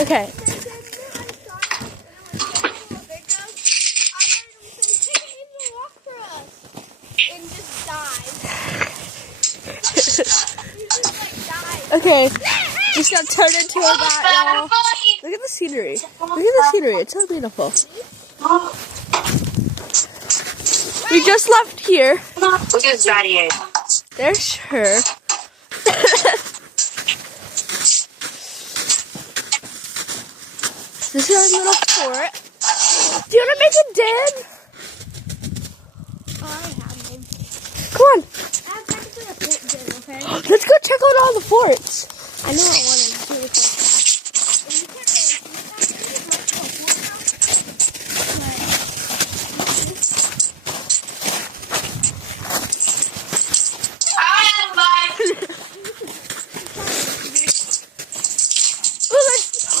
Okay. Okay, just got turned into a bat, y'all. Look at the scenery. Look at the scenery. It's so beautiful. We just left here. Look at his daddy. There's her. This is our little fort. Do you want to make a den? Oh, I have one. Come on. I have technically a fort den, okay? Let's go check out all the forts. I know I want to do it so fast.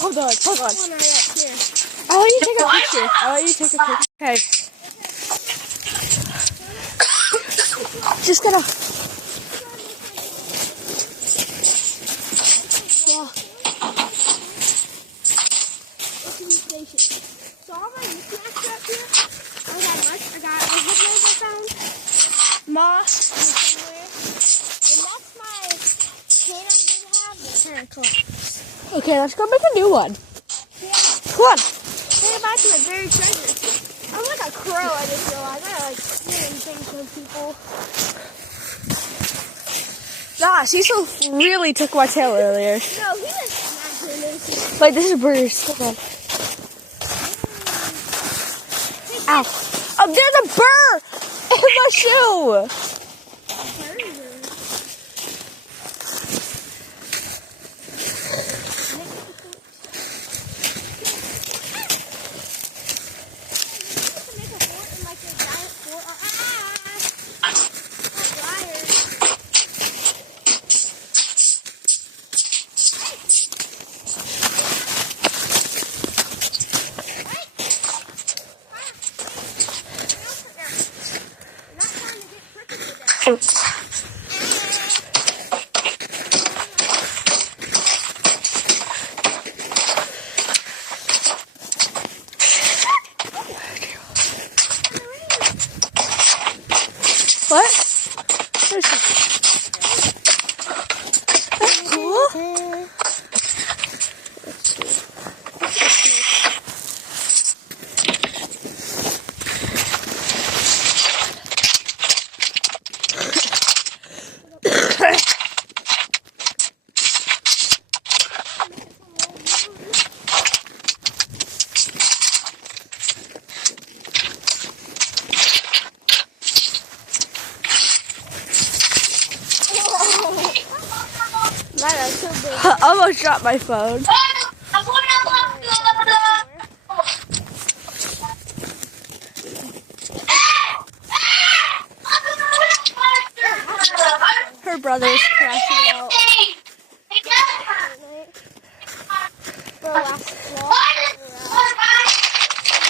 Hold on. One right up here. I want you to take a picture. Okay. Just gonna. So all my knickknacks up here, I got much. I got a hookers I found, moss somewhere, and that's my can I didn't have that kind of collapsed. Okay, let's go make a new one. Yeah. Come on. Hey, back to the buried treasure. I'm like a crow, I just realized. I like stealing things from people. Nah, Cecil really took my tail earlier. No, he was smacking this. Wait, this is Bruce. Hold on. Ow. Oh, there's a burr in my shoe. What? That's cool. I almost dropped my phone. Her brother's crashing out.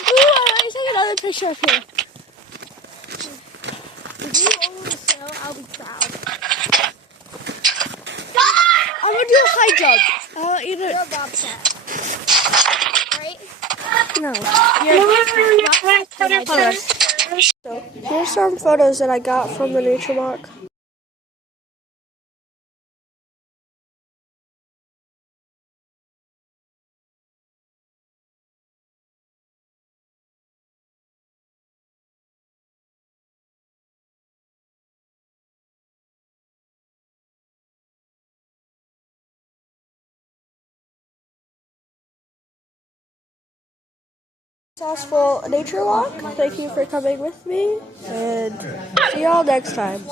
Ooh, let me take another picture of him. If you own the show, I'll be proud. I'm gonna do a high jump. I want you to. You're Bobcat. Right? No. So, here's some photos that I got from the nature walk. Successful nature walk. Thank you for coming with me, and see y'all next time.